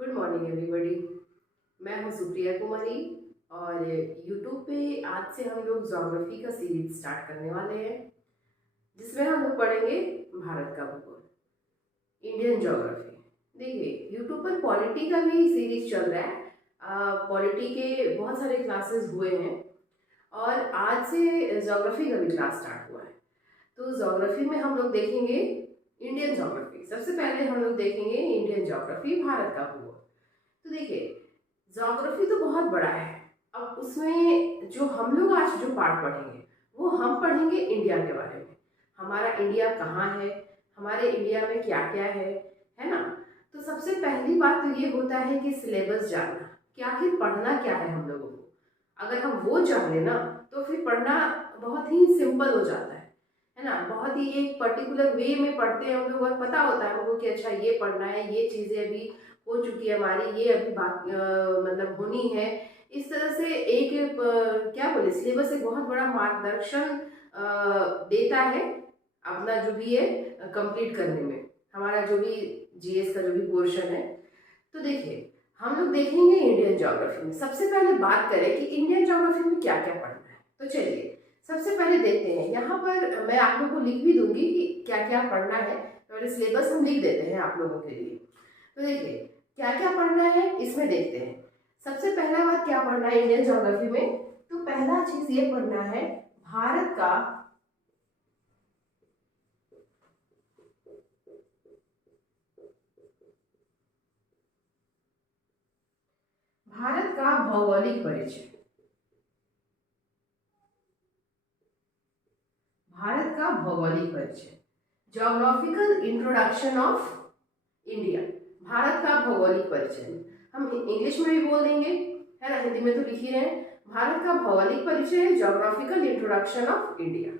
Good morning everybody. मैं हूं सुप्रिया कुमारी और यूट्यूब पे आज से हम लोग ज्योग्राफी का सीरीज स्टार्ट करने वाले हैं, जिसमें हम लोग पढ़ेंगे भारत का भूगोल, इंडियन ज्योग्राफी। देखिए, यूट्यूब पर पॉलिटी का भी सीरीज चल रहा है। पॉलिटी के बहुत सारे क्लासेस हुए हैं और आज से ज्योग्राफी का भी क्लास स्टार्ट हुआ है। तो ज्योग्राफी में हम लोग देखेंगे इंडियन ज्योग्राफी। सबसे पहले हम लोग देखेंगे इंडियन ज्योग्राफी, भारत का भूगोल। तो देखिए, ज्योग्राफी तो बहुत बड़ा है। अब उसमें जो हम लोग आज जो पार्ट पढ़ेंगे वो हम पढ़ेंगे इंडिया के बारे में। हमारा इंडिया कहाँ है, हमारे इंडिया में क्या क्या है ना। तो सबसे पहली बात तो ये होता है कि सिलेबस जानना, कि आखिर पढ़ना क्या है हम लोगों को। अगर हम वो जान लेना तो फिर पढ़ना बहुत ही सिंपल हो जाता है ना। बहुत ही एक पर्टिकुलर वे में पढ़ते हैं हम लोग और पता होता है हमको कि अच्छा ये पढ़ना है, ये चीज़ें अभी हो चुकी है हमारी, ये अभी बात मतलब होनी है। इस तरह से एक क्या बोले, सिलेबस एक बहुत बड़ा मार्गदर्शन देता है अपना जो भी है कंप्लीट करने में, हमारा जो भी जीएस का जो भी पोर्शन है। तो देखिए, हम लोग देखेंगे इंडियन ज्योग्राफी में। सबसे पहले बात करें कि इंडियन ज्योग्राफी में क्या क्या पढ़ना है। तो चलिए सबसे पहले देखते हैं। यहाँ पर मैं आप लोगों को लिख भी दूंगी कि क्या क्या पढ़ना है, और सिलेबस हम लिख देते हैं आप लोगों के लिए। तो देखिए, क्या क्या पढ़ना है इसमें देखते हैं। सबसे पहला बात क्या पढ़ना है इंडियन ज्योग्राफी में, तो पहला चीज ये पढ़ना है भारत का भारत का भौगोलिक परिचय। भारत का भौगोलिक परिचय, geographical introduction of India. Bharat का भौगोलिक परिचय हम इंग्लिश में भी बोल देंगे, है ना, हिंदी में तो लिख ही रहे हैं। भारत का भौगोलिक परिचय, ज्योग्राफिकल इंट्रोडक्शन ऑफ इंडिया।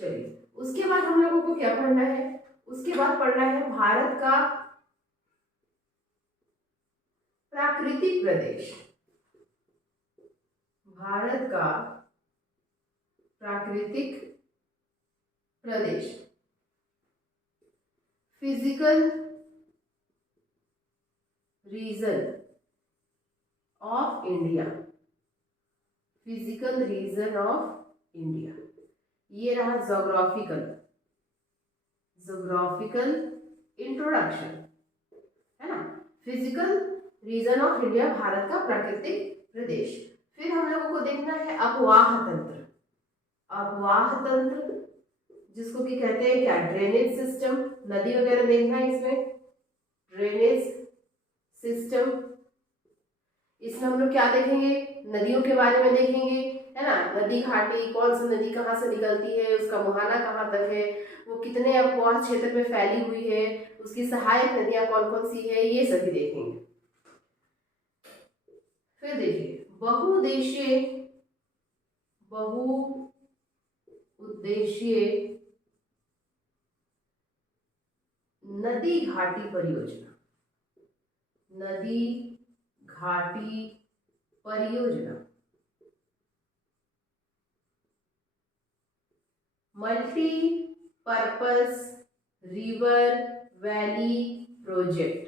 चलिए, उसके बाद हम लोगों को क्या पढ़ना है, उसके बाद पढ़ना है भारत का प्राकृतिक प्रदेश। भारत का प्राकृतिक प्रदेश, physical region of India. Physical region of India, ये रहा जोग्राफिकल, जोग्राफिकल इंट्रोडक्शन, है ना। Physical region of India, Bharat का प्राकृतिक प्रदेश। फिर हम लोगों को देखना है अपवाह तंत्र। अपवाह तंत्र जिसको कि कहते हैं क्या, ड्रेनेज सिस्टम। नदी वगैरह देखना है इसमें, ड्रेनेज सिस्टम। इसमें हम लोग क्या देखेंगे, नदियों के बारे में देखेंगे, है ना। नदी घाटी, कौन सी नदी कहाँ से निकलती है, उसका मुहाना कहाँ तक है, वो कितने अपवाह क्षेत्र में फैली हुई है, उसकी सहायक नदियां कौन कौन सी है, ये सभी देखेंगे। फिर देखिए बहुउद्देशीय, बहुउद्देशीय नदी घाटी परियोजना। नदी घाटी परियोजना, multi purpose river valley project.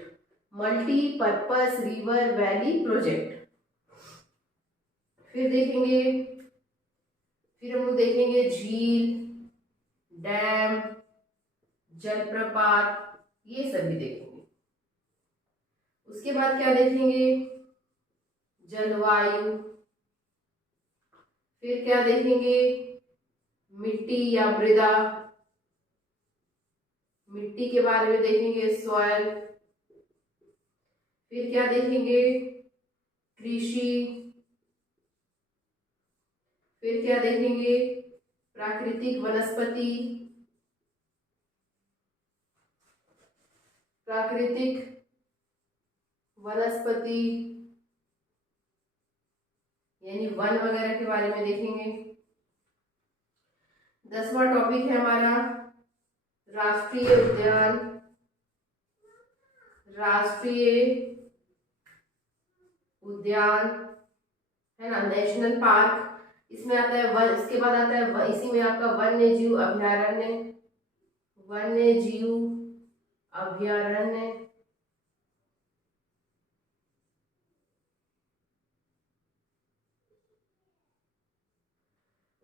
Multipurpose river valley project. फिर देखेंगे, फिर हम लोग देखेंगे झील, डैम, जलप्रपात, ये सभी देखेंगे। उसके बाद क्या देखेंगे, जलवायु। फिर क्या देखेंगे, मिट्टी या मृदा, मिट्टी के बारे में देखेंगे, सॉइल। फिर क्या देखेंगे, कृषि। फिर क्या देखेंगे, प्राकृतिक वनस्पति, प्राकृतिक वनस्पति यानी वन वगैरह के बारे में देखेंगे। 10वां टॉपिक है हमारा राष्ट्रीय उद्यान, राष्ट्रीय उद्यान, है ना, नेशनल पार्क। इसमें आता है वन, इसके बाद आता है इसी में आपका वन्य जीव अभयारण्य, वन्य जीव अभयारण्य।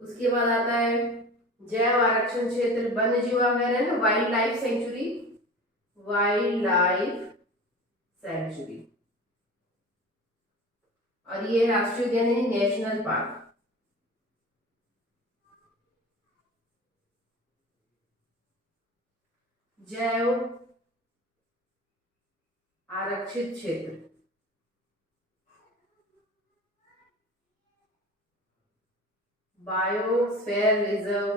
उसके बाद आता है जैव आरक्षण क्षेत्र, वन्य जीव अभयारण्य, wild life sanctuary, wild life sanctuary, और ये राष्ट्रीय उद्यान यानी नेशनल पार्क। जैव आरक्षित क्षेत्र, बायोस्फीयर रिजर्व,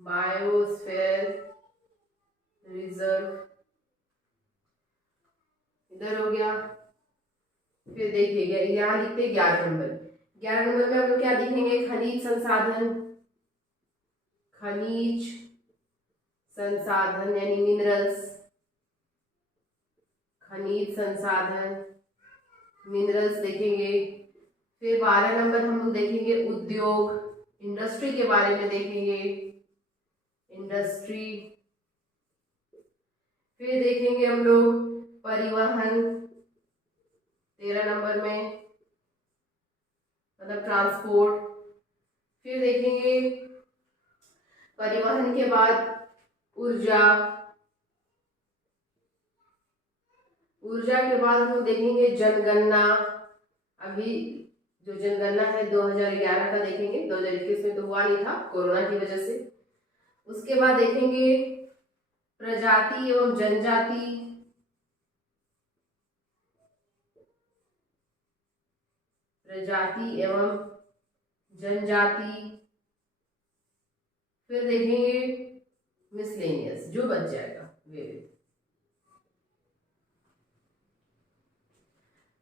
बायोस्फीयर रिजर्व इधर हो गया। फिर देखिएगा यहाँ लिखते 11 नंबर, 11 नंबर में हम लोग क्या दिखेंगे, खनिज संसाधन, खनिज संसाधन यानी मिनरल्स, खनिज संसाधन मिनरल्स देखेंगे। फिर 12 नंबर हम लोग देखेंगे उद्योग, इंडस्ट्री के बारे में देखेंगे, इंडस्ट्री। फिर देखेंगे हम लोग परिवहन 13 नंबर में, मतलब ट्रांसपोर्ट। फिर देखेंगे परिवहन के बाद ऊर्जा, ऊर्जा के बाद हम देखेंगे जनगणना। अभी जो जनगणना है 2011 का देखेंगे, 2021 में तो हुआ नहीं था कोरोना की वजह से। उसके बाद देखेंगे प्रजाति एवं जनजाति, प्रजाति एवं जनजाति। फिर देखेंगे मिसलेनियस, जो बच जाएगा विविध।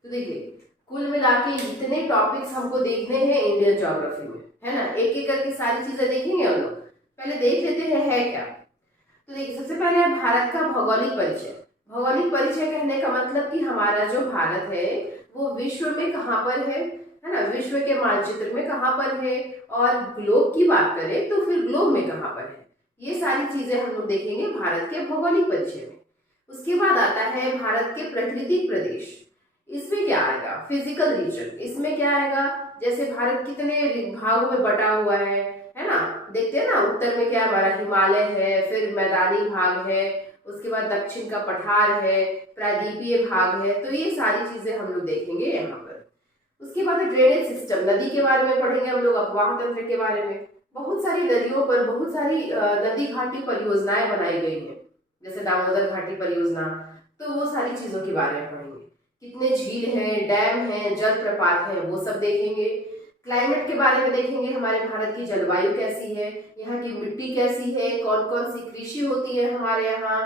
तो देखिए कुल मिला के इतने टॉपिक्स हमको देखने हैं इंडियन ज्योग्राफी में, है ना। एक एक करके सारी चीजें देखेंगे हम लोग। पहले देख लेते हैं है क्या। तो देखिए सबसे पहले है भारत का भौगोलिक परिचय। भौगोलिक परिचय कहने का मतलब कि हमारा जो भारत है वो विश्व में कहाँ पर है ना, विश्व के मानचित्र में कहाँ पर है, और ग्लोब की बात करें तो फिर ग्लोब में कहाँ पर है। ये सारी चीजें हम लोग देखेंगे भारत के भौगोलिक परिचय में। उसके बाद आता है भारत के प्राकृतिक प्रदेश। इसमें क्या आएगा, फिजिकल रीजन। इसमें क्या आएगा, जैसे भारत कितने भागों में बटा हुआ है ना। देखते हैं ना, उत्तर में क्या हमारा हिमालय है, फिर मैदानी भाग है, उसके बाद दक्षिण का पठार है, प्रायद्वीपीय भाग है। तो ये सारी चीजें हम लोग देखेंगे यहाँ पर। उसके बाद ड्रेनेज सिस्टम, नदी के बारे में पढ़ेंगे हम लोग, अफवाह तंत्र के बारे में। बहुत सारी नदियों पर बहुत सारी नदी घाटी परियोजनाएं बनाई गई हैं, जैसे दामोदर घाटी परियोजना। तो वो सारी चीजों के बारे में पढ़ेंगे। कितने झील हैं, डैम हैं, जलप्रपात हैं, वो सब देखेंगे। क्लाइमेट के बारे में देखेंगे, हमारे भारत की जलवायु कैसी है, यहाँ की मिट्टी कैसी है, कौन कौन सी कृषि होती है हमारे यहाँ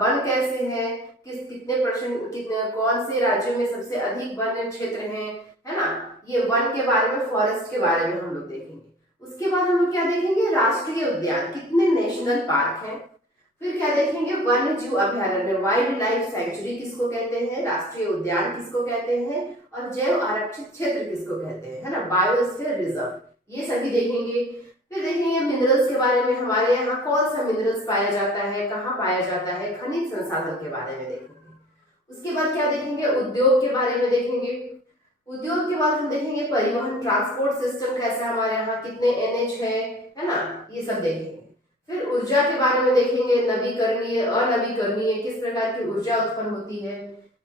वन कैसे है, कितने %, कौन से राज्यों में सबसे अधिक वन क्षेत्र हैं, है ना। ये वन के बारे में, फॉरेस्ट के बारे में हम लोग देखेंगे। उसके बाद हम लोग क्या देखेंगे, राष्ट्रीय उद्यान, कितने नेशनल पार्क हैं। फिर क्या देखेंगे, वन्य जीव अभयारण्य, वाइल्ड लाइफ सेंचुरी किसको कहते हैं, राष्ट्रीय उद्यान किसको कहते हैं, और जैव आरक्षित क्षेत्र किसको कहते हैं, है ना, बायोस्फीयर रिजर्व। ये सभी देखेंगे। फिर देखेंगे मिनरल्स के बारे में, हमारे यहाँ कौन सा मिनरल्स पाया जाता है, कहाँ पाया जाता है, खनिज संसाधन के बारे में देखेंगे। उसके बाद क्या देखेंगे, उद्योग के बारे में देखेंगे। उद्योग के बाद हम देखेंगे परिवहन, ट्रांसपोर्ट सिस्टम कैसा हमारे यहाँ, कितने NH है ना, ये सब देखेंगे। फिर ऊर्जा के बारे में देखेंगे, नवीकरणीय, अनवीकरणीय, किस प्रकार की ऊर्जा उत्पन्न होती है।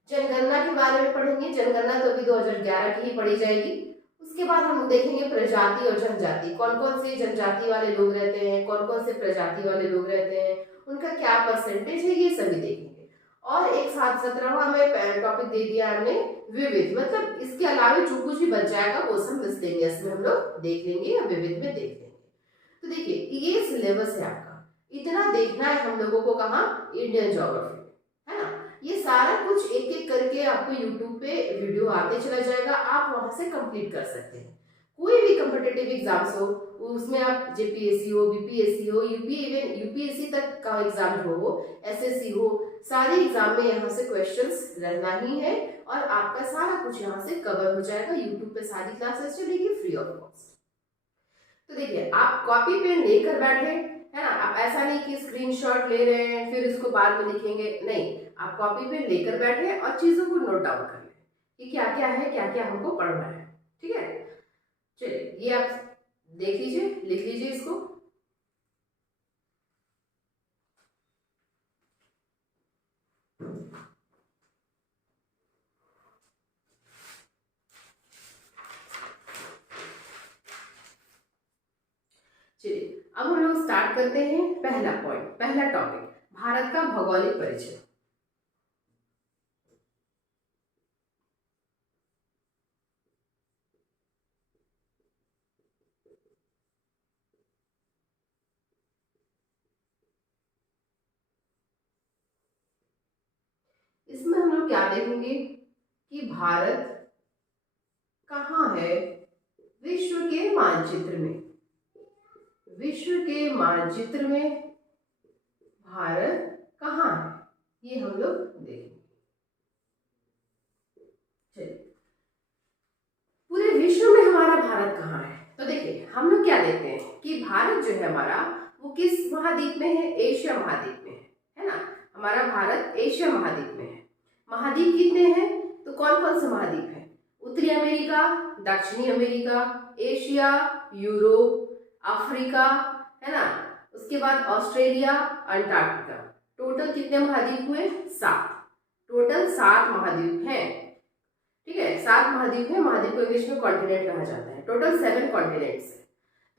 जनगणना के बारे में पढ़ेंगे, जनगणना तो अभी 2011 की ही पढ़ी जाएगी। उसके बाद हम देखेंगे प्रजाति और जनजाति, कौन कौन से जनजाति वाले लोग रहते हैं, कौन कौन से प्रजाति वाले लोग रहते हैं, उनका क्या परसेंटेज है, ये सभी देखेंगे। और एक साथ 17वां में टॉपिक दे दिया हमने विविध, मतलब इसके अलावा जो कुछ भी बच जाएगा वो सब मिसलेनियस में हम लोग देख लेंगे या विविध में देख लेंगे। तो देखिए ये सिलेबस है आपका, इतना देखना है हम लोगों को, कहाँ, इंडियन ज्योग्राफी में, है ना। ये सारा कुछ एक एक करके आपको यूट्यूब पे वीडियो आते चला जाएगा, आप वहां से कंप्लीट कर सकते हैं। कोई भी कम्पिटिटिव एग्जाम्स हो, उसमें आप JPSC हो, BPSC हो, इवन UPSC तक का एग्जाम हो, SSC हो, सारे एग्जाम में यहाँ से क्वेश्चंस रहना ही है, और आपका सारा कुछ यहाँ से कवर हो जाएगा। यूट्यूब पे सारी क्लासेस चलेगी फ्री ऑफ कॉस्ट। तो देखिए आप कॉपी पेन लेकर बैठे, है ना, आप ऐसा नहीं कि स्क्रीनशॉट ले रहे हैं फिर इसको बाद में लिखेंगे, नहीं, आप कॉपी पेन लेकर बैठे और चीजों को नोट डाउन कर लें कि क्या क्या है, क्या क्या हमको पढ़ना है, ठीक है। चलिए ये आप देख लीजिए, लिख लीजिए इसको। चलिए अब हम लोग स्टार्ट करते हैं पहला पॉइंट, पहला टॉपिक, भारत का भौगोलिक परिचय। इसमें हम लोग क्या देखेंगे कि भारत कहाँ है विश्व के मानचित्र में। विश्व के मानचित्र में भारत कहाँ है, ये हम लोग देखेंगे। चलिए पूरे विश्व में हमारा भारत कहाँ है, तो देखिए हम लोग क्या देखते हैं कि भारत जो है हमारा वो किस महाद्वीप में है, एशिया महाद्वीप में है ना। हमारा भारत एशिया महाद्वीप में है। महाद्वीप कितने हैं, तो कौन कौन से महाद्वीप हैं, उत्तरी अमेरिका, दक्षिणी अमेरिका, एशिया, यूरोप, अफ्रीका, है ना। उसके बाद ऑस्ट्रेलिया, अंटार्कटिका। टोटल कितने महाद्वीप हुए, 7। टोटल 7 महाद्वीप हैं, ठीक है। 7 महाद्वीप है। महाद्वीप को इंग्लिश में कॉन्टिनेंट कहा जाता है। टोटल 7 कॉन्टिनेंट्स है।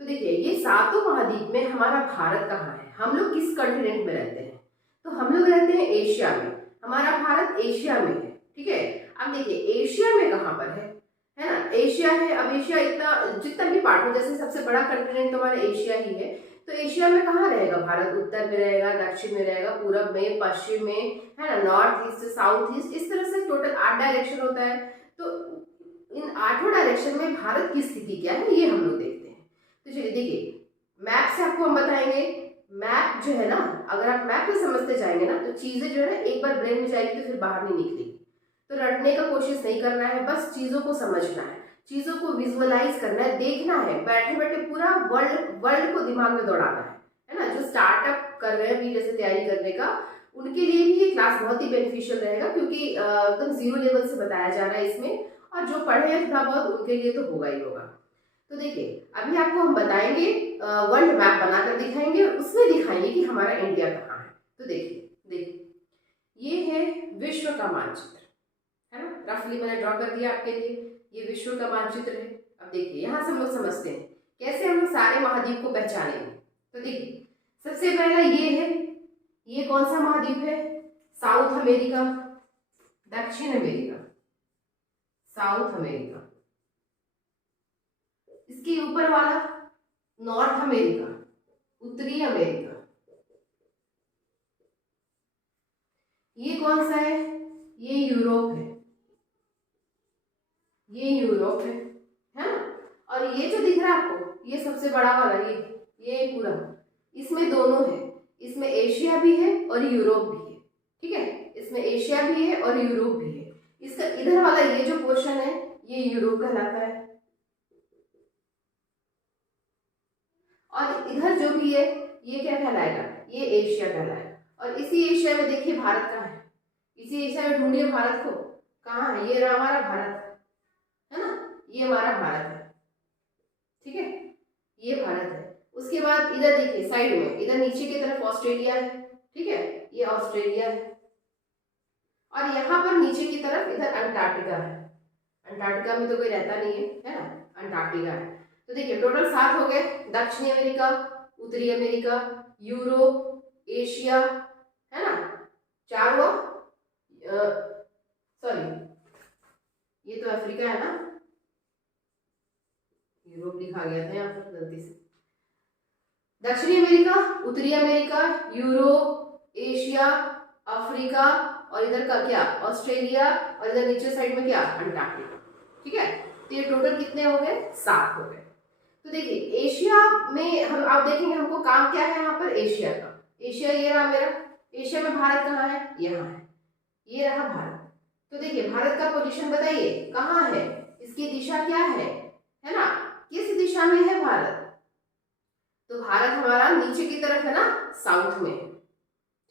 तो देखिए ये 7 महाद्वीप में हमारा भारत कहाँ है, हम लोग किस कॉन्टिनेंट में रहते हैं, तो हम लोग रहते हैं एशिया में। हमारा भारत एशिया में है, ठीक है। अब देखिए एशिया में कहाँ पर है ना, एशिया है। अब एशिया इतना जितना भी पार्ट हो, जैसे सबसे बड़ा कंटिनेंट तो हमारा एशिया ही है, तो एशिया में कहाँ रहेगा भारत, उत्तर में रहेगा, दक्षिण में रहेगा, पूरब में, पश्चिम में, है ना, नॉर्थ ईस्ट, साउथ ईस्ट, इस तरह से टोटल 8 डायरेक्शन होता है। तो इन 8 डायरेक्शन में भारत की स्थिति क्या है ये हम लोग देखते हैं। तो चलिए देखिए मैप से आपको हम बताएंगे। मैप जो है ना, अगर आप मैप में समझते जाएंगे ना तो चीजें जो है ना एक बार ब्रेन में जाएगी तो फिर बाहर नहीं निकलेगी। तो रटने का कोशिश नहीं करना है, बस चीजों को समझना है, चीजों को विजुअलाइज करना है, देखना है, बैठे बैठे पूरा वर्ल्ड को दिमाग में दौड़ाना है ना। जो स्टार्टअप कर रहे हैं अभी जैसे तैयारी करने का, उनके लिए भी ये क्लास बहुत ही बेनिफिशियल रहेगा, क्योंकि एकदम 0 लेवल से बताया जा रहा है इसमें, और जो पढ़े हैं थोड़ा बहुत उनके लिए तो होगा ही होगा। तो देखिए अभी आपको हम बताएंगे, वर्ल्ड मैप बनाकर दिखाएंगे, उसमें दिखाएंगे कि हमारा इंडिया कहाँ है। तो देखिए ये है विश्व का मानचित्र, है ना। रफली मैंने ड्रॉ कर दिया आपके लिए, ये विश्व का मानचित्र है। अब देखिए यहाँ से हम लोग समझते हैं कैसे हम लोग सारे महाद्वीप को पहचानेंगे। तो देखिए सबसे पहला ये है, ये कौन सा महाद्वीप है, साउथ अमेरिका, दक्षिण अमेरिका, साउथ अमेरिका। इसके ऊपर वाला नॉर्थ अमेरिका, उत्तरी अमेरिका। ये कौन सा है, ये यूरोप है, ये यूरोप है ना। और ये जो दिख रहा है आपको, ये सबसे बड़ा वाला, ये पूरा, इसमें दोनों है, इसमें एशिया भी है और यूरोप भी है, ठीक है। इसमें एशिया भी है और यूरोप भी है। इसका इधर वाला ये जो पोर्शन है ये यूरोप कहलाता है, और इधर जो भी है ये क्या कहलाएगा, ये एशिया कहलाएगा। और इसी एशिया में देखिए भारत कहाँ है, इसी एशिया में ढूंढिए भारत को, कहाँ है, ये रहा हमारा भारत, है ना, ये हमारा भारत है, ठीक है, ये भारत है। उसके बाद इधर देखिए साइड में, इधर नीचे की तरफ ऑस्ट्रेलिया है, ठीक है, ये ऑस्ट्रेलिया है। और यहाँ पर नीचे की तरफ इधर अंटार्कटिका है। अंटार्कटिका में तो कोई रहता नहीं है ना, अंटार्कटिका है। तो देखिए टोटल 7 हो गए, दक्षिणी अमेरिका, उत्तरी अमेरिका, यूरोप, एशिया, है ना, 4 हुआ। सॉरी ये तो अफ्रीका है ना, यूरोप लिखा गया था यहाँ पर गलती से। दक्षिणी अमेरिका, उत्तरी अमेरिका, यूरोप, एशिया, अफ्रीका, और इधर का क्या, ऑस्ट्रेलिया, और इधर नीचे साइड में क्या, अंटार्कटिका, ठीक है। तो ये टोटल कितने हो गए, 7 हो गए। तो देखिए एशिया में हम आप देखेंगे हमको काम क्या है यहाँ पर, एशिया का। एशिया ये रहा मेरा, एशिया में भारत कहाँ है, यहाँ है, ये रहा भारत। तो देखिए भारत का पोजीशन बताइए कहाँ है, इसकी दिशा क्या है ना, किस दिशा में है भारत। तो भारत हमारा नीचे की तरफ है ना, साउथ में,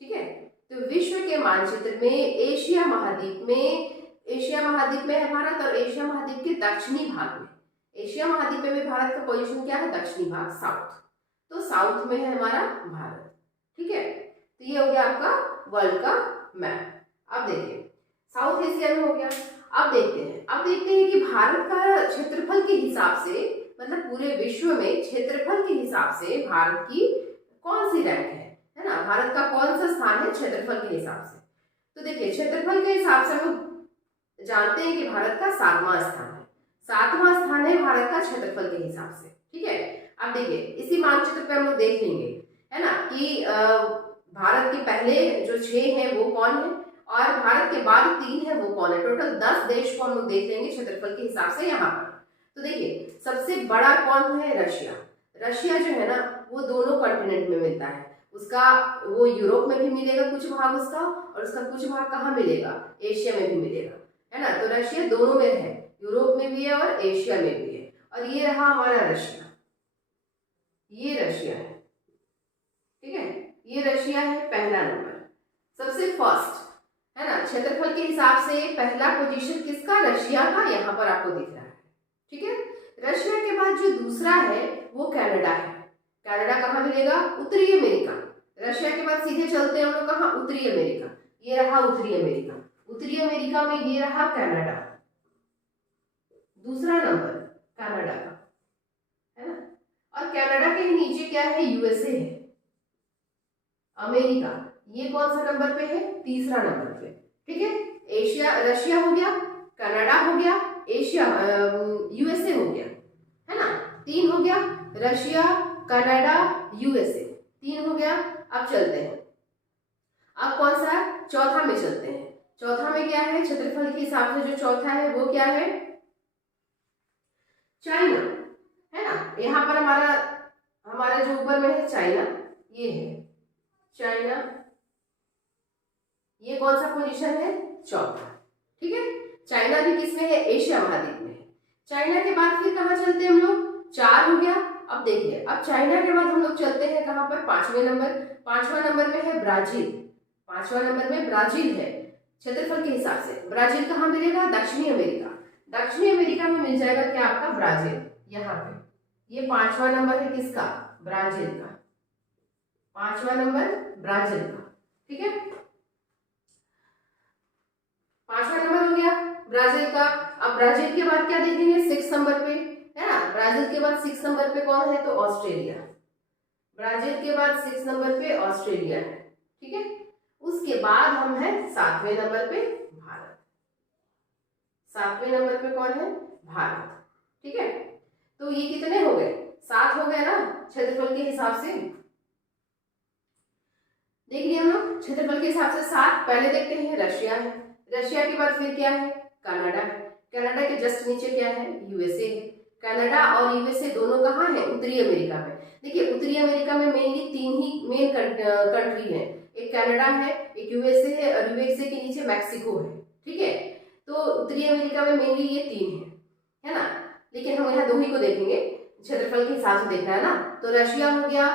ठीक है। तो विश्व के मानचित्र में एशिया महाद्वीप में है भारत, और एशिया महाद्वीप के दक्षिणी भाग में, एशिया महाद्वीप में भारत का पोजीशन क्या है, दक्षिणी भाग, साउथ। तो साउथ में है हमारा भारत, ठीक है। तो ये हो गया आपका वर्ल्ड का मैप। अब देखिए साउथ एशिया में हो गया। अब देखते हैं कि भारत का क्षेत्रफल के हिसाब से, मतलब पूरे विश्व में क्षेत्रफल के हिसाब से भारत की कौन सी रैंक है ना, भारत का कौन सा स्थान है क्षेत्रफल के हिसाब से। तो देखिए क्षेत्रफल के हिसाब से हम जानते हैं कि भारत का 7वां स्थान है, 7वां स्थान है भारत का क्षेत्रफल के हिसाब से, ठीक है। अब देखिए इसी मानचित्र पे हम लोग देख लेंगे, है ना, कि भारत के पहले जो 6 हैं वो कौन है और भारत के बाद 3 है वो कौन है। टोटल 10 देश को हम लोग देख लेंगे क्षेत्रफल के हिसाब से यहाँ पर। तो देखिए सबसे बड़ा कौन है, रशिया। रशिया जो है ना वो दोनों कॉन्टिनेंट में मिलता है, उसका वो यूरोप में भी मिलेगा कुछ भाग उसका, और उसका कुछ भाग कहाँ मिलेगा, एशिया में भी मिलेगा, है ना। तो रशिया दोनों में है, यूरोप में भी है और एशिया में भी है। और ये रहा हमारा रशिया, ये रशिया है, ठीक है, ये रशिया है पहला नंबर, सबसे फर्स्ट, है ना। क्षेत्रफल के हिसाब से पहला पोजीशन किसका, रशिया का, यहाँ पर आपको दिख रहा है, ठीक है। रशिया के बाद जो दूसरा है वो कनाडा है। कनाडा कहाँ मिलेगा, उत्तरी अमेरिका। रशिया के बाद सीधे चलते हैं हम लोग कहाँ, उत्तरी अमेरिका, ये रहा उत्तरी अमेरिका। उत्तरी अमेरिका में ये रहा कनाडा, दूसरा नंबर कनाडा का, है ना। और कनाडा के नीचे क्या है, यूएसए है, अमेरिका, ये कौन सा नंबर पे है, तीसरा नंबर पे, ठीक है। एशिया, रशिया हो गया, कनाडा हो गया, एशिया यूएसए हो गया, है ना, 3 हो गया, रशिया, कनाडा, यूएसए, 3 हो गया। अब चलते हैं, अब कौन सा है, चौथा में चलते हैं। चौथा में क्या है, क्षेत्रफल के हिसाब से जो चौथा है वो क्या है, चाइना, है ना। यहाँ पर हमारा जो ऊपर में है चाइना, ये है चाइना, ये कौन सा पोजीशन है, चौथा, ठीक है। चाइना भी किसमें है, एशिया महाद्वीप में है। चाइना के बाद फिर कहाँ चलते हैं हम लोग, 4 हो गया। अब देखिए अब चाइना के बाद हम लोग चलते हैं कहाँ पर, 5वें नंबर। 5वां नंबर में है ब्राजील, 5वां नंबर में ब्राजील है क्षेत्रफल के हिसाब से। ब्राजील कहाँ मिलेगा, दक्षिणी अमेरिका, दक्षिणी अमेरिका में मिल जाएगा क्या आपका, ब्राजील, यहाँ पे। ये 5वां नंबर है किसका, ब्राजील का, 5वां नंबर ब्राजील का, ठीक है। 5वां नंबर हो गया ब्राजील का। अब ब्राजील के बाद क्या देखेंगे, 6 नंबर पे, है ना। ब्राजील के बाद 6 नंबर पे कौन है, तो ऑस्ट्रेलिया। ब्राजील के बाद 6 नंबर पे ऑस्ट्रेलिया है, ठीक है। उसके बाद हम हैं 7वें नंबर पे भारत, 7वें नंबर पे कौन है, भारत, ठीक है। तो ये कितने हो गए, 7 हो गए ना क्षेत्रफल के हिसाब से। देख लिया हम लोग क्षेत्रफल के हिसाब से 7। पहले देखते हैं रशिया है, रशिया के बाद फिर क्या है, कनाडा है, कनाडा के जस्ट नीचे क्या है, यूएसए है। कनाडा और यूएसए दोनों कहाँ है, उत्तरी अमेरिका में। देखिए उत्तरी अमेरिका में मेनली 3 ही मेन कंट्री है, एक कनाडा है, एक यूएसए है और यूएसए के नीचे मैक्सिको है, ठीक है। तो उत्तरी अमेरिका में मेनली ये 3 है ना। लेकिन हम यहाँ 2 ही को देखेंगे, क्षेत्रफल के हिसाब से देखना है ना। तो रशिया हो गया,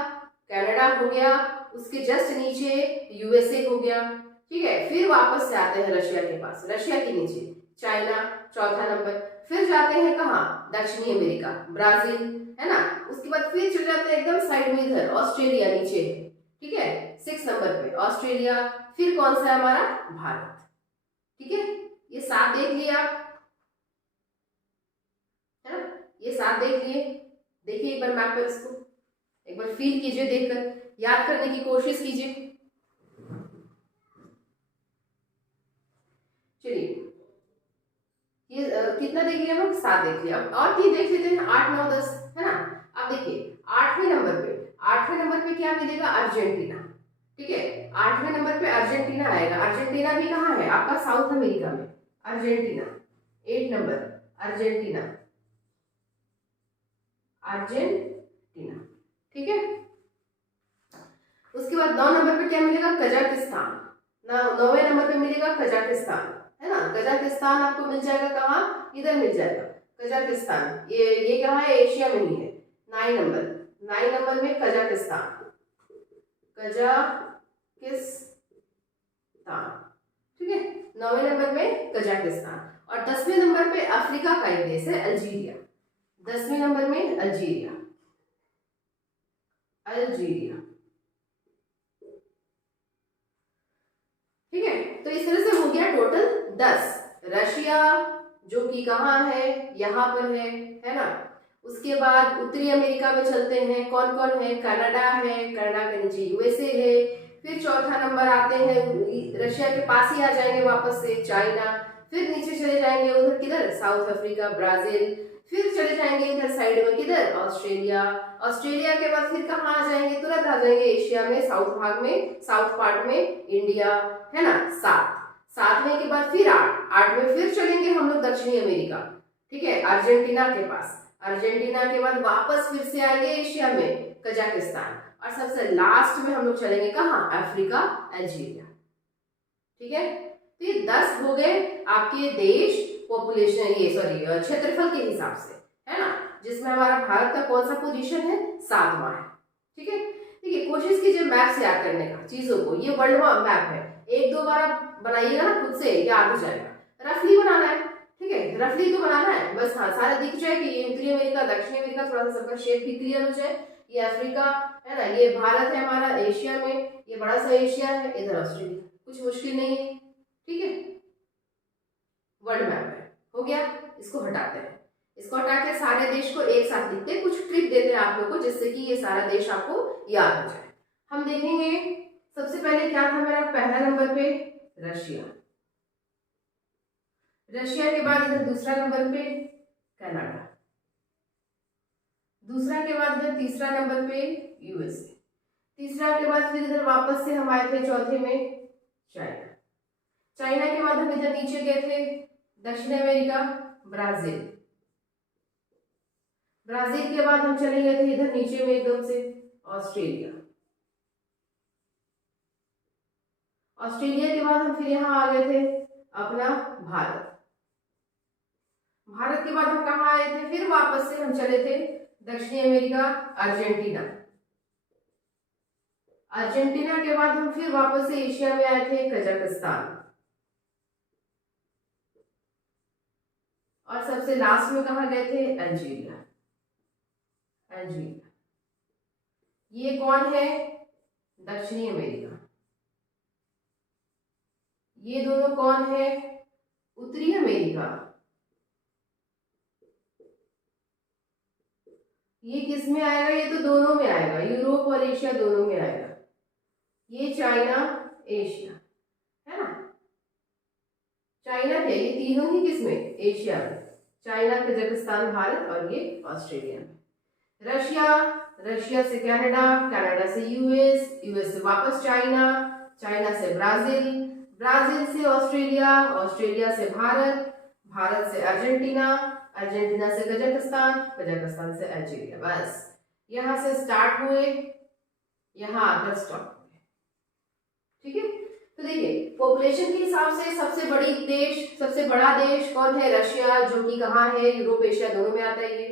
कनाडा हो गया, उसके जस्ट नीचे यूएसए हो गया, ठीक है। फिर वापस से आते हैं रशिया के पास, रशिया के नीचे चाइना, चौथा नंबर। फिर जाते हैं कहाँ, दक्षिणी अमेरिका, ब्राजील, है ना। उसके बाद फिर चले जाते हैं एकदम साइड में इधर, ऑस्ट्रेलिया नीचे है, ठीक है, 6 नंबर पे ऑस्ट्रेलिया। फिर कौन सा है हमारा, भारत, ठीक है। ये 7 देख लिए आप, है ना, ये 7 देख लिए। देखिए एक बार मैप पर इसको एक बार फील कीजिए, देखकर याद करने की कोशिश कीजिए। चलिए ये कितना देख लिया हम, 7 देख लिया। अब और 3 देख लेते हैं, 8, 9, 10, है ना। अब देखिए 8वें नंबर पे क्या मिलेगा, अर्जेंटीना, ठीक है। 8वें नंबर पे अर्जेंटीना आएगा। अर्जेंटीना भी कहाँ है आपका, साउथ अमेरिका में, अर्जेंटीना 8 नंबर, अर्जेंटीना, अर्जेंटीना, ठीक है। उसके बाद 9 नंबर पे क्या मिलेगा, कजाकिस्तान। 9वें नंबर पे मिलेगा कजाकिस्तान, है ना। कजाकिस्तान आपको मिल जाएगा कहाँ, इधर मिल जाएगा कजाकिस्तान, ये कहाँ है, एशिया में ही है। 9 नंबर में कजाकिस्तान, ठीक है। 9वें नंबर में कजाकिस्तान। और 10वें नंबर पे अफ्रीका का एक देश है, अल्जीरिया। 10वें नंबर में अल्जीरिया। अल्जीरिया, ठीक है। तो इस तरह से हो गया टोटल 10। रशिया जो कि कहाँ है, यहाँ पर है ना। उसके बाद उत्तरी अमेरिका में चलते हैं, कौन कौन है, कनाडा है, कनाडा के नीचे यूएसए है। फिर चौथा नंबर आते हैं, रशिया के पास ही आ जाएंगे वापस से, चाइना। फिर नीचे चले जाएंगे उधर किधर, साउथ अफ्रीका, ब्राजील। फिर चले जाएंगे इधर साइड में किधर, ऑस्ट्रेलिया। ऑस्ट्रेलिया के बाद फिर कहाँ आ जाएंगे, तुरंत आ जाएंगे एशिया में, साउथ भाग में, साउथ पार्ट में इंडिया, है ना। 7, 7वें के बाद फिर 8, 8वें फिर चलेंगे हम लोग दक्षिणी अमेरिका, ठीक है, अर्जेंटीना के पास। अर्जेंटीना के बाद वापस फिर से आएंगे एशिया में, कजाकिस्तान। और सबसे लास्ट में हम लोग चलेंगे कहाँ, अफ्रीका, अल्जीरिया, ठीक है। तो ये 10 हो गए आपके देश पॉपुलेशन, ये सॉरी क्षेत्रफल के हिसाब से, है ना, जिसमें हमारा भारत का कौन सा पोजीशन है, 7वां है, ठीक है। देखिए कोशिश कीजिए मैप से याद करने का चीजों को, ये वर्ल्ड मैप है, 1-2 बार आप बनाइएगा ना, खुद से याद हो जाएगा। रफली बनाना है, ठीक है, रफली तो बनाना है बस, हाँ सारा दिख जाए कि ये उत्तरी अमेरिका, दक्षिणी अमेरिका, थोड़ा सा सबका शेप भी क्लियर हो जाए। ये अफ्रीका है ना, ये भारत है हमारा एशिया में, ये बड़ा सा एशिया है, इधर ऑस्ट्रेलिया, कुछ मुश्किल नहीं है, ठीक है। वर्ल्ड मैप है, हो गया। इसको हटाते हैं, इसको हटा के सारे देश को एक साथ लिखते हैं, कुछ ट्रिक देते हैं आप लोग को जिससे कि ये सारा देश आपको याद हो जाए। हम देखेंगे सबसे पहले क्या था मेरा, पहला नंबर पे रशिया। रशिया के बाद इधर दूसरा नंबर पे कनाडा, दूसरा के बाद इधर तीसरा नंबर पे यूएसए, तीसरा के बाद फिर इधर वापस से हम आए थे चौथे में चाइना, चाइना के बाद हम इधर नीचे गए थे दक्षिण अमेरिका, ब्राजील, ब्राजील के बाद हम चले गए थे इधर नीचे में एकदम से ऑस्ट्रेलिया, ऑस्ट्रेलिया के बाद हम फिर यहाँ आ गए थे अपना भारत, भारत के बाद हम कहाँ आए थे, फिर वापस से हम चले थे दक्षिणी अमेरिका, अर्जेंटीना, अर्जेंटीना के बाद हम फिर वापस से एशिया में आए थे कजाकिस्तान, और सबसे लास्ट में कहाँ गए थे, अल्जीरिया, अल्जीरिया। ये कौन है, दक्षिणी अमेरिका, ये दोनों कौन है, उत्तरी अमेरिका, ये किस में आएगा, ये तो दोनों में आएगा, यूरोप और एशिया दोनों में आएगा, ये चाइना, एशिया, है ना, चाइना क्या, ये तीनों ही किस में, एशिया में, चाइना, कजाकिस्तान, भारत, और ये ऑस्ट्रेलिया में। रशिया, रशिया से कनाडा, कनाडा से यूएस, यूएस से वापस चाइना, चाइना से ब्राजील, ब्राजील से ऑस्ट्रेलिया, ऑस्ट्रेलिया से भारत, भारत से अर्जेंटीना, अर्जेंटीना से कजाकिस्तान, कजाकिस्तान से अल्जीरिया। बस यहां से स्टार्ट हुए, यहां आकर स्टॉप हुए, ठीक है। तो देखिए पॉपुलेशन के हिसाब से सबसे बड़ी देश, सबसे बड़ा देश कौन है, रशिया, जो कि कहाँ है, यूरोप एशिया दोनों में आता है ये।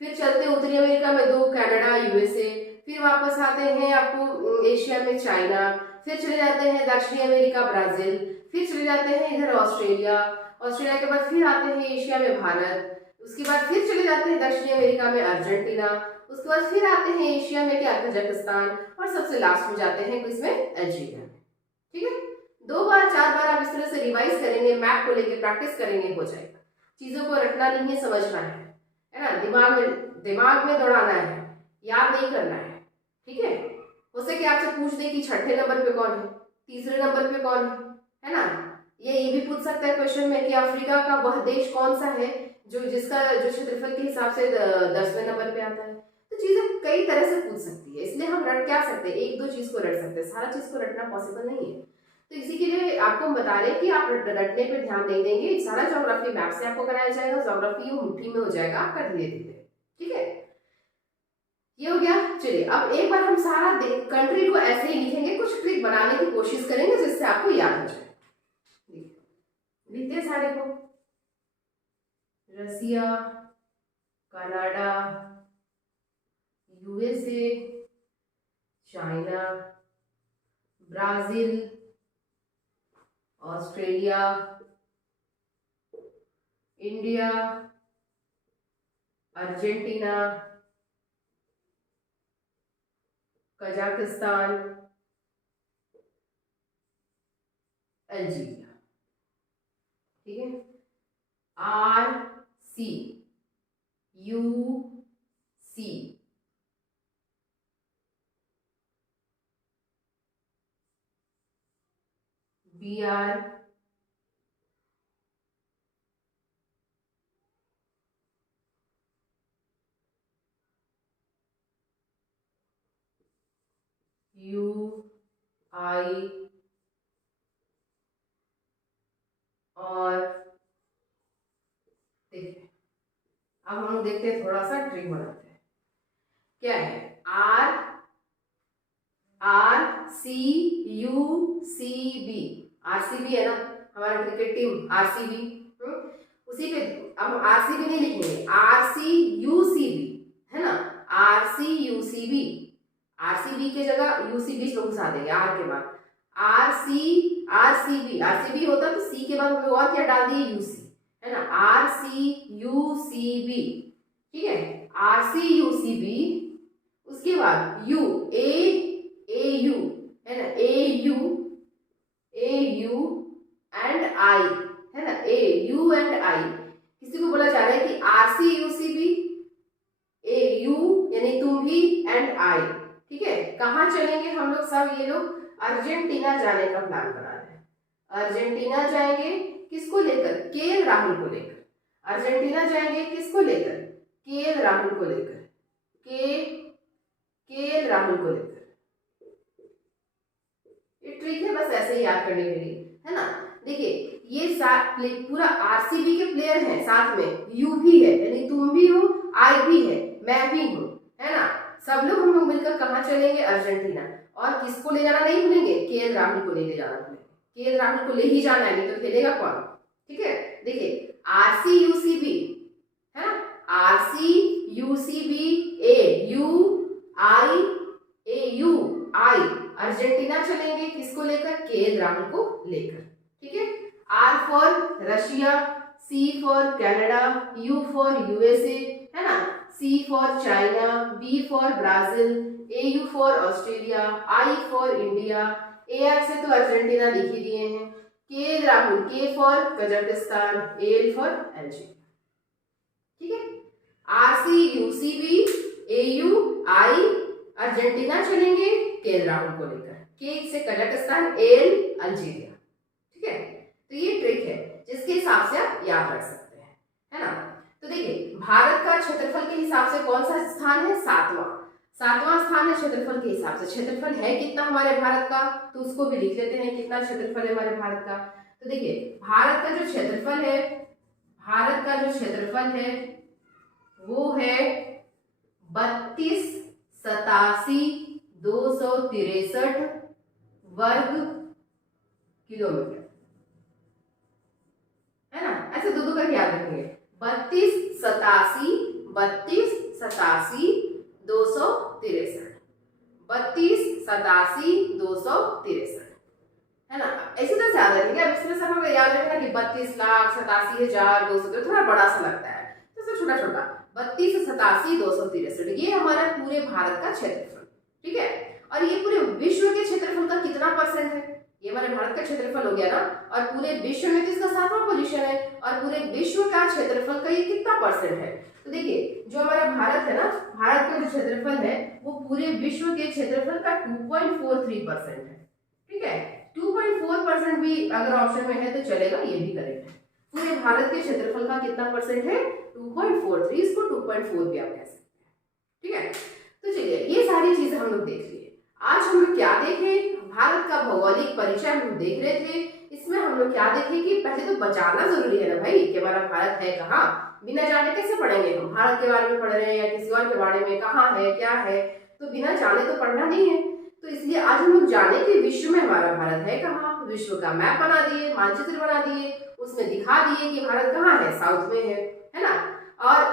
फिर चलते उत्तरी अमेरिका में 2, कनाडा, यूएसए। फिर वापस आते हैं आपको एशिया में चाइना, फिर चले जाते हैं दक्षिणी अमेरिका, ब्राजील, फिर चले जाते हैं इधर ऑस्ट्रेलिया, ऑस्ट्रेलिया के बाद फिर आते हैं एशिया में भारत, उसके बाद फिर चले जाते हैं दक्षिणी अमेरिका में अर्जेंटीना, उसके बाद फिर आते हैं एशिया में क्या, कजाकिस्तान, और सबसे लास्ट में जाते हैं इसमें अल्जीरिया में, ठीक है। 2 बार 4 बार आप इस तरह से रिवाइज करेंगे, मैप को लेके प्रैक्टिस करेंगे, हो जाएगा। चीजों को रटना नहीं है, समझना है ना, दिमाग में दौड़ाना है, याद नहीं करना है, ठीक है। हो सके आपसे पूछ दे कि छठे नंबर पे कौन है, तीसरे नंबर पे कौन है ना। ये भी पूछ सकता है क्वेश्चन में कि अफ्रीका का वह देश कौन सा है जो क्षेत्रफल के हिसाब से 10वें नंबर पे आता है। तो चीजें कई तरह से पूछ सकती है, इसलिए हम रट क्या सकते हैं, 1-2 चीज को रट सकते हैं, सारा चीज को रटना पॉसिबल नहीं है। तो इसी के लिए आपको हम बता रहे हैं कि आप रटने पे ध्यान नहीं देंगे, सारा ज्योग्राफी मैप से आपको कराया जाएगा, ज्योग्राफी मुट्ठी में हो जाएगा आपका धीरे धीरे, ठीक है। ये हो गया। चलिए अब एक बार हम सारा कंट्री को ऐसे ही लिखेंगे, कुछ ट्रिक बनाने की कोशिश करेंगे जिससे आपको याद हो जाए। लिखते हैं सारे को, Russia, Canada, USA, China, Brazil, Australia, India, Argentina, Kazakhstan, Algeria. ठीक है, RCUC, BR, UI और देखिए अब हम देखते हैं, थोड़ा सा ट्रिक बनाते हैं। क्या है? RCUCB, RCB है ना हमारा क्रिकेट टीम, RCB। उसी पे अब RCB नहीं लिखेंगे, RCUCB है ना, RCUCB, RCB के जगह UCB को घुसा देंगे R के बाद, RCB होता तो C के बाद हम लोग और क्या डाल दिए, UC है ना, RCUCB। ठीक है, RCUCB, उसके बाद AU है ना, AU एंड I है ना, AU एंड I। किसी को बोला जा रहा है कि RCUCB, AU यानी तुम भी एंड I। ठीक है, कहाँ चलेंगे हम लोग सब? ये लोग अर्जेंटीना जाने का प्लान बना रहे हैं। अर्जेंटीना जाएंगे किसको लेकर? केएल राहुल को लेकर। अर्जेंटीना जाएंगे किसको लेकर? केएल राहुल को लेकर, केएल राहुल को लेकर। ये ट्रिक है बस ऐसे ही याद करने के लिए, है ना। देखिए ये पूरा आरसीबी के प्लेयर हैं, साथ में यू भी है यानी तुम भी हो, आई भी है, मैं भी हूँ, है ना। सब लोग हम लोग मिलकर कहाँ चलेंगे? अर्जेंटीना। और किसको ले जाना नहीं भूलेंगे? केएल राहुल को ले जाना भूलेंगे। केएल राहुल को ले ही जाना है, नहीं तो खेलेगा कौन? ठीक है, देखिए RCUCB है ना, RCUCB, AUI अर्जेंटीना चलेंगे किसको लेकर? केएल राहुल को लेकर। ठीक है, R for Russia, C for Canada, U for USA है ना, C for China, B for Brazil, AU for Australia, I for India, AR से तो अर्जेंटीना लिख ही दिए हैं, KL Rahul, K for Kazakhstan, AL for Algeria. ठीक है, RCUCB, AUI अर्जेंटीना चलेंगे केएल राहुल को लेकर, K से कजाकिस्तान, AL अल्जीरिया। ठीक है, तो ये ट्रिक है जिसके हिसाब से आप याद रख सकते हैं, है ना। तो देखिए भारत का क्षेत्रफल के हिसाब से कौन सा स्थान है? सातवां स्थान है क्षेत्रफल के हिसाब से। क्षेत्रफल है कितना हमारे भारत का, तो उसको भी लिख लेते हैं कितना क्षेत्रफल है हमारे भारत का। तो देखिए भारत का जो क्षेत्रफल है वो है 32,87,263 वर्ग किलोमीटर, है ना। ऐसे दो का याद रखेंगे, 32,87,263 है ना। ऐसे तो याद रखेंगे। अब इसमें सब याद रखना कि 32,87,200 थोड़ा बड़ा सा लगता है, तो छोटा छोटा 32,87,263 ये हमारा पूरे भारत का क्षेत्रफल। ठीक है, और ये पूरे विश्व के क्षेत्रफल का कितना परसेंट है? ये हमारे भारत का क्षेत्रफल हो गया ना, और पूरे विश्व में किसका 7वां पोजीशन है, और पूरे विश्व का क्षेत्रफल का ये कितना परसेंट है? तो देखिए जो हमारा भारत है ना, भारत का जो क्षेत्रफल है वो पूरे विश्व के क्षेत्रफल का 2.43% है। ठीक है, 2.4% भी अगर ऑप्शन में है तो चलेगा, ये भी करेक्ट है। पूरे भारत के क्षेत्रफल का कितना परसेंट है? 2.43, इसको 2.4 भी आप कह सकते हैं। ठीक है, तो चलिए ये सारी चीजें हम लोग देख लिए। आज हम लोग क्या देखे? भारत का भौगोलिक परिचय हम लोग देख रहे थे। इसमें हम लोग क्या देखे कि पहले तो बचाना जरूरी है ना भाई, कि हमारा भारत है कहाँ। बिना जाने कैसे पढ़ेंगे हम? भारत के बारे में पढ़ रहे हैं या किसी और के बारे में, कहाँ है क्या है, तो बिना जाने तो पढ़ना नहीं है। तो इसलिए आज हम लोग जाने कि विश्व में हमारा भारत है कहाँ। विश्व का मैप बना दिए, मानचित्र बना दिए, उसमें दिखा दिए कि भारत कहाँ है, साउथ में है ना। और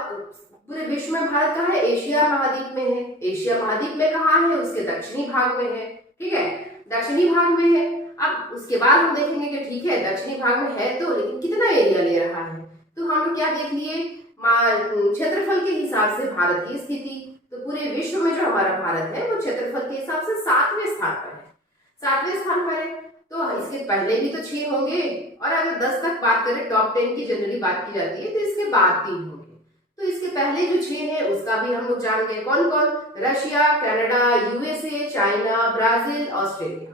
पूरे विश्व में भारत कहाँ है? एशिया महाद्वीप में है। एशिया महाद्वीप में कहाँ है? उसके दक्षिणी भाग में है। ठीक है, दक्षिणी भाग में है। अब उसके बाद हम देखेंगे कि ठीक है दक्षिणी भाग में है तो, लेकिन कितना एरिया ले रहा है। तो हम लोग क्या देख लिए क्षेत्रफल के हिसाब से भारत की स्थिति, तो पूरे विश्व में जो हमारा भारत है वो क्षेत्रफल के हिसाब से 7वें स्थान पर है। 7वें स्थान पर है, तो इसके पहले भी तो 6 होंगे, और अगर 10 तक बात करें, टॉप 10 की जनरली बात की जाती है, तो इसके बाद 3 होंगे। तो इसके पहले जो 6 है उसका भी हम लोग जान गए, कौन कौन? Russia, Canada, USA, China, Brazil, Australia.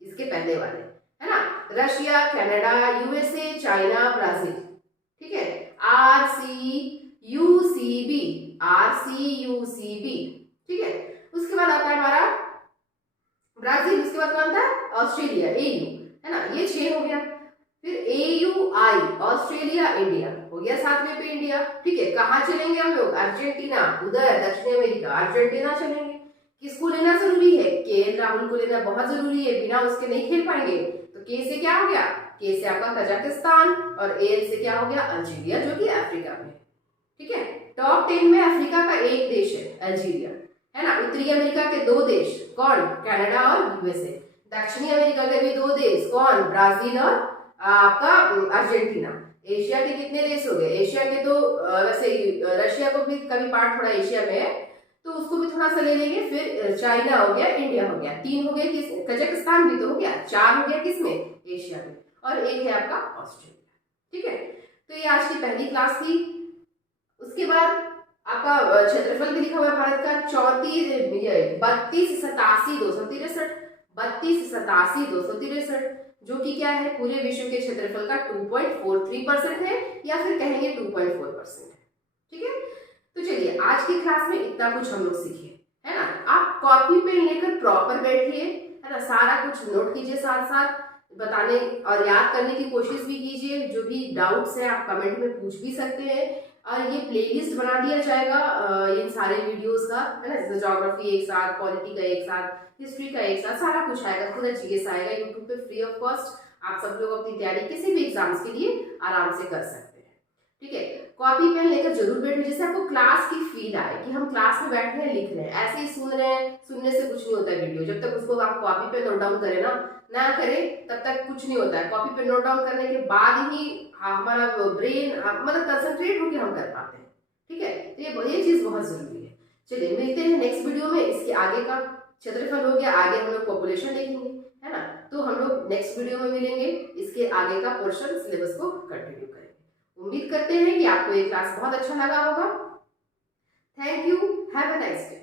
इसके पहले वाले है ना, Russia, Canada, USA, China, Brazil. ठीक है, RCUCB। ठीक है, उसके बाद आता है हमारा ब्राजील, उसके बाद कौन था? ऑस्ट्रेलिया, AU, है ना, ये 6 हो गया। फिर AUI, ऑस्ट्रेलिया, इंडिया हो गया 7वें पे इंडिया। ठीक है, कहाँ चलेंगे हम लोग? अर्जेंटीना, उधर दक्षिण अमेरिका, अर्जेंटीना चलेंगे। किसको लेना जरूरी है? KL राहुल को लेना बहुत जरूरी है, बिना उसके नहीं खेल पाएंगे। तो K से क्या हो गया? K से आपका कजाकिस्तान, और AL से क्या हो गया? अल्जीरिया, जो कि अफ्रीका में। ठीक है, टॉप 10 में अफ्रीका का एक देश है, अल्जीरिया, है ना। उत्तरी अमेरिका के 2 देश, कौन? कनाडा और यूएसए। दक्षिणी अमेरिका के भी 2 देश, कौन? ब्राजील और आपका अर्जेंटीना। एशिया के कितने देश हो गए? एशिया के तो वैसे रशिया को भी कभी पार्ट थोड़ा एशिया में है, तो उसको भी थोड़ा सा ले लेंगे। फिर चाइना हो गया, इंडिया हो गया, 3 हो गए किस? कजाकिस्तान भी तो हो गया, 4 हो गया किसमें? एशिया में, और एक है आपका ऑस्ट्रेलिया। ठीक है, तो ये आज की पहली क्लास थी। उसके बाद आपका क्षेत्रफल भी लिखा हुआ है भारत का 32,87,263, जो कि क्या है? पूरे विश्व के क्षेत्रफल का 2.43% है, या फिर कहेंगे 2.4% है। ठीक है, तो चलिए आज की क्लास में इतना कुछ हम लोग सीखे, है ना। आप कॉपी पेन लेकर प्रॉपर बैठिए, है ना, सारा कुछ नोट कीजिए, साथ साथ बताने और याद करने की कोशिश भी कीजिए। जो भी डाउट्स है आप कमेंट में पूछ भी सकते हैं, और ये प्लेलिस्ट बना दिया जाएगा इन सारे वीडियोस का, है ना, जैसे ज्योग्राफी एक साथ, पॉलिटी का एक साथ, हिस्ट्री का एक साथ, सारा कुछ आएगा, पूरा जीएस आएगा यूट्यूब पे फ्री ऑफ कॉस्ट। आप सब लोग अपनी तैयारी किसी भी एग्जाम्स के लिए आराम से कर सकते हैं। ठीक है, कॉपी पेन लेकर जरूर बैठे, जिससे आपको क्लास की फील आए कि हम क्लास में बैठे हैं, लिख रहे हैं। ऐसे ही सुन रहे हैं, सुनने से कुछ नहीं होता है वीडियो, जब तक उसको आप कॉपी पे नोट डाउन करें ना करें, तब तक कुछ नहीं होता है। कॉपी पे नोट डाउन करने के बाद ही हमारा ब्रेन मतलब कंसंट्रेट होकर हम कर पाते हैं। ठीक है, तो ये चीज बहुत जरूरी है। चलिए मिलते हैं नेक्स्ट वीडियो में। इसके आगे का क्षेत्रफल हो गया, आगे हम लोग पॉपुलेशन देखेंगे, है ना। तो हम लोग नेक्स्ट वीडियो में मिलेंगे, इसके आगे का पोर्शन सिलेबस को कंटिन्यू करेंगे। उम्मीद करते हैं कि आपको ये क्लास बहुत अच्छा लगा होगा। Thank you, have a nice day.